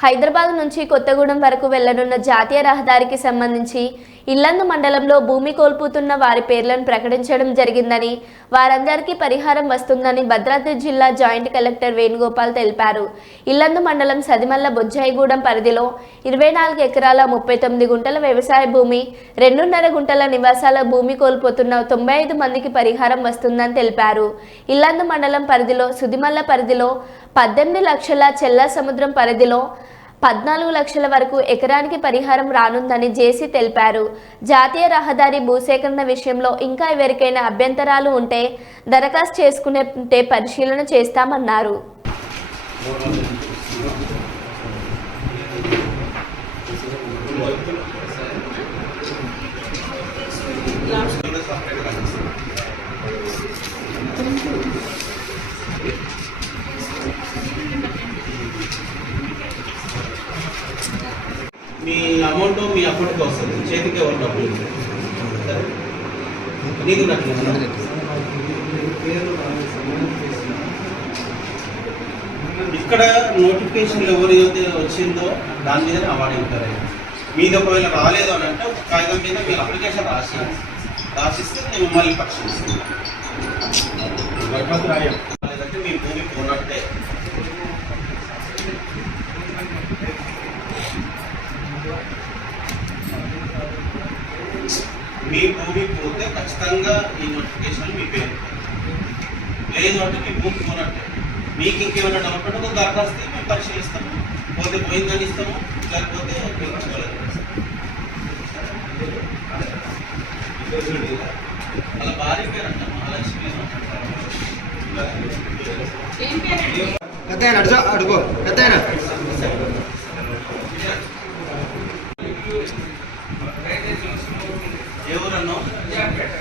హైదరాబాద్ నుంచి కొత్తగూడెం వరకు వెళ్ళనున్న జాతీయ రహదారికి సంబంధించి ఇల్లందు మండలంలో భూమి కోల్పోతున్న వారి పేర్లను ప్రకటించడం జరిగిందని వారందరికీ పరిహారం వస్తుందని భద్రాద్రి జిల్లా జాయింట్ కలెక్టర్ వేణుగోపాల్ తెలిపారు. ఇల్లందు మండలం సదిమల్ల బొజ్జాయిగూడెం పరిధిలో ఇరవై నాలుగు ఎకరాల ముప్పై తొమ్మిది గుంటల వ్యవసాయ భూమి రెండున్నర గుంటల నివాసాల భూమి కోల్పోతున్న తొంభై ఐదు మందికి పరిహారం వస్తుందని తెలిపారు. ఇల్లందు మండలం పరిధిలో సుదిమల్ల పరిధిలో పద్దెనిమిది లక్షల చెల్ల సముద్రం పరిధిలో పద్నాలుగు లక్షల వరకు ఎకరానికి పరిహారం రానుందని జేసీ తెలిపారు. జాతీయ రహదారి భూసేకరణ విషయంలో ఇంకా ఎవరికైనా అభ్యంతరాలు ఉంటే దరఖాస్తు చేసుకునే ఉంటే పరిశీలన చేస్తామన్నారు. మీ అమౌంట్ మీ అకౌంట్కి వస్తుంది. చేతికి ఎవరు డబ్బులు. సరే? నీకు ఇక్కడ నోటిఫికేషన్ ఎవరు అయితే వచ్చిందో దాని మీద అవార్డు ఇస్తారు మీది ఒకవేళ రాలేదు అని అంటే ఒక కాగితం మీద మీరు అప్లికేషన్ రాసి రాసిస్తే నేను మళ్ళీ పరిశీలిస్తాను లేదంటే మీ భూమి పోనట్టే మీ భూమి ఖచ్చితంగా ఈ నోటిఫికేషన్ మీ పేరు. లేదు అంటే మీ భూమి పోనట్టే మీకు ఇంకేమైనా డౌట్ ఉంటే ఒక దరఖాస్తు మేము పరిశీలిస్తాము. పోతే పోయిందని ఇస్తాము లేకపోతే అలా భార్య పేరు అంట మహాలక్ష్మి. పెద్ద అడుగు అడుగు. పెద్ద ఎవరన్నా?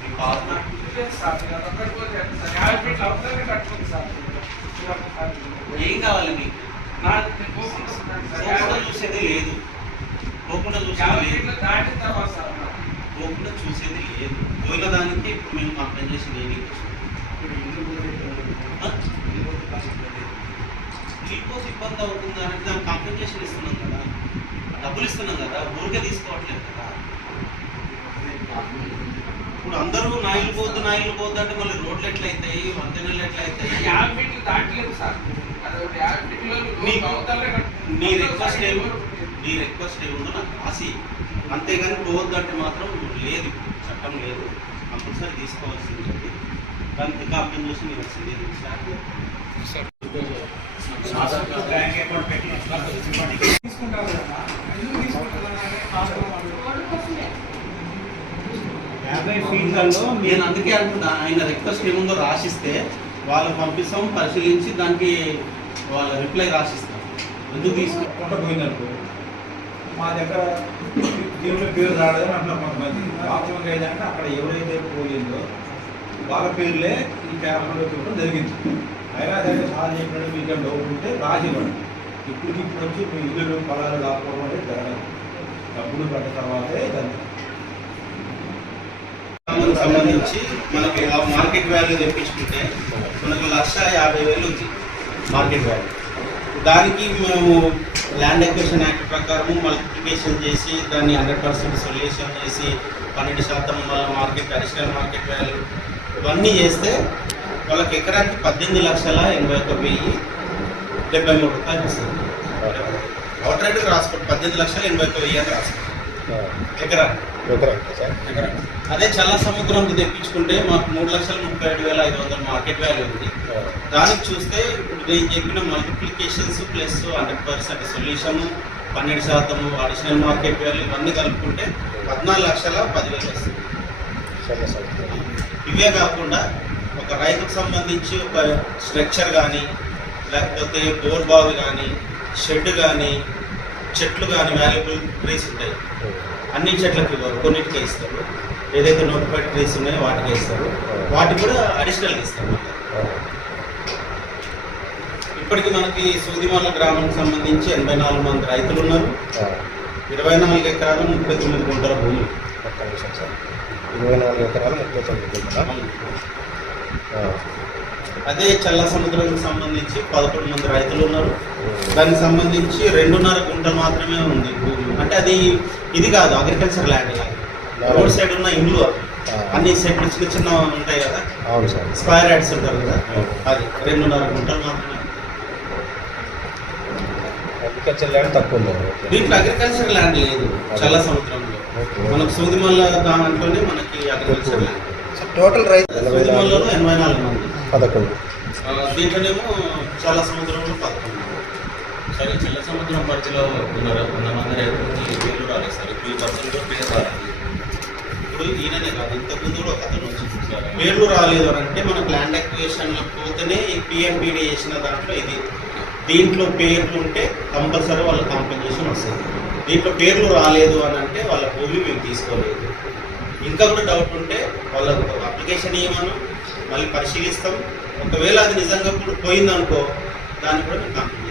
మీ పాత ఏం కావాలి మీకు? పోకుండా చూసేది లేదు. పోకుండా చూసేది లేదు. పోకుండా చూసేది లేదు. పోయిన దానికి ఇప్పుడు మేము కంప్లైంట్ చేసి నీకోసం ఇబ్బంది అవుతుంది? అంటే దానికి కాంపెన్సేషన్ ఇస్తున్నాం కదా. డబ్బులు ఇస్తున్నాం కదా ఊరికే తీసుకోవట్లేదు కదా. ఇప్పుడు అందరూ నాయిలు పోద్దు నాయిలు పోద్దు అంటే మళ్ళీ రోడ్లు ఎట్లయితాయి వంతెనలు ఎట్లయితాయి? నీ రిక్వెస్ట్ ఏమో నీ రిక్వెస్ట్ ఏముందో నాకు రాసి అంతేగాని పోవద్దు అంటే మాత్రం లేదు చట్టం లేదు. కంపల్సరీ తీసుకోవాల్సింది. దానికి కాంపెన్సేషన్ ఇవ్వాల్సింది బ్యాంక్ అకౌంట్ పెట్టి యాభై ఫీట్లలో నేను అందుకే అంటున్నా ఆయన రిక్వెస్ట్ ఏముందో రాసిస్తే వాళ్ళు పంపిస్తాం పరిశీలించి దానికి వాళ్ళ రిప్లై రాసిస్తాం. ఎందుకు తీసుకుంటారు మా దగ్గర దేవుడి పేరు రాలేదని అంటున్నారు కొంతమంది. వాస్తవంగా ఏంటంటే అక్కడ ఎవరైతే పోయిందో వాళ్ళ పేర్లే ఈ పేపర్లో చూడడం జరిగింది. అయినా సరే సాధన చెప్పినట్టు మీకు డౌట్ ఉంటే రాసి ఇవ్వండి ఇప్పటికి ఇప్పుడు వచ్చి మీ ఇల్లు పొలాలు కాకపోవడం అనేది జరగదు డబ్బులు పడ్డ తర్వాతే దాన్ని సంబంధించి మనకి ఆ మార్కెట్ వాల్యూ తెప్పించుకుంటే మనకు లక్ష యాభై వేలు ఉంది మార్కెట్ వాల్యూ దానికి మేము ల్యాండ్ ఎక్వేషన్ యాక్ట్ ప్రకారం మల్టిప్లికేషన్ చేసి దాన్ని హండ్రెడ్ పర్సెంట్ సొల్యూషన్ చేసి పన్నెండు శాతం వాళ్ళ మార్కెట్ అడిషనల్ మార్కెట్ వాల్యూ ఇవన్నీ చేస్తే వాళ్ళకి ఎకరానికి పద్దెనిమిది లక్షల ఎనభై ఒక వెయ్యి డెబ్బై మూడు రూపాయలు వస్తుంది. అవుట్ రాసుకోండి పద్దెనిమిది లక్షల ఎనభై ఒక వెయ్యి అని రాసుకోండి అదే చల్ల సముద్రంకి తెప్పించుకుంటే మాకు మూడు లక్షల ముప్పై ఏడు వేల ఐదు వందల మార్కెట్ వాల్యూ ఉంది. దానికి చూస్తే ఇప్పుడు నేను చెప్పిన multiplications plus hundred percent solution పన్నెండు శాతం అడిషనల్ మార్కెట్ వాల్యూ ఇవన్నీ కలుపుకుంటే పద్నాలుగు లక్షల పదివేలు వస్తుంది. ఇవే కాకుండా ఒక రైతుకు సంబంధించి ఒక స్ట్రక్చర్ కానీ లేకపోతే బోర్ బావి కానీ షెడ్ కానీ చెట్లు కానీ వాల్యుబుల్ ట్రీస్ ఉంటాయి. అన్ని చెట్లకి ఇవ్వరు కొన్నిటికే ఇస్తారు. ఏదైతే నోటిఫైడ్ ట్రీస్ ఉన్నాయో వాటికే ఇస్తారు. వాటికి కూడా అడిషనల్గా ఇస్తారు. ఇప్పటికి మనకి సూదిమాల గ్రామానికి సంబంధించి ఎనభై నాలుగు మంది రైతులు ఉన్నారు. ఇరవై నాలుగు ఎకరాలు ముప్పై తొమ్మిది గుంటల భూమి. ఇరవై నాలుగు ఎకరాలు ముప్పై తొమ్మిది గుంటలా? అదే చల్ల సముద్రానికి సంబంధించి పదకొండు మంది రైతులు ఉన్నారు. దానికి సంబంధించి రెండున్నర గుంటలు మాత్రమే ఉంది. భూమి అంటే అది ఇది కాదు అగ్రికల్చర్ ల్యాండ్ కాదు రోడ్ సైడ్ ఉన్న ఇండ్లు. అన్ని సెట్లు చిన్న చిన్న ఉంటాయి కదా. అవును సార్. స్క్వేర్ యాడ్స్ ఉంటారు కదా. అది రెండున్నర గుంటలు మాత్రమే. అగ్రికల్చర్ ల్యాండ్ తక్కువ. దీంట్లో అగ్రికల్చర్ ల్యాండ్ లేదు చల్ల సముద్రంలో. మనకు సూదిమల్ల దాంట్లోనే మనకి అగ్రికల్చర్ ల్యాండ్ టోటల్ రైతు సూదిమల్లలో ఎనభై నాలుగు మంది. పదకొండు. దీంట్లోనేమో చల్ల సముద్రంలో పదకొండు. సరే చిల్ల సముద్రం పరిధిలో ఉన్నారు? కొంతమంది రైతులకి పేర్లు రాలేదు సార్. ఇప్పుడు ఈ పర్సన్ పేరు రాలేదు. ఇప్పుడు ఈయననే కాదు ఇంతకుముందు కూడా ఒక అతను వచ్చి పేర్లు రాలేదు అని అంటే మనకు ల్యాండ్ అక్విజిషన్ పోతేనే ఈ పిఎంపీడీ చేసిన దాంట్లో ఇది. దీంట్లో పేర్లు ఉంటే కంపల్సరీ వాళ్ళ కాంపెన్సేషన్ వస్తుంది. దీంట్లో పేర్లు రాలేదు అని అంటే వాళ్ళ భూమి మేము తీసుకోలేదు. ఇంకా కూడా డౌట్ ఉంటే వాళ్ళ అప్లికేషన్ ఇవ్వమను మళ్ళీ పరిశీలిస్తాం. ఒకవేళ అది నిజంగా పోయిందనుకో దాన్ని కూడా మేము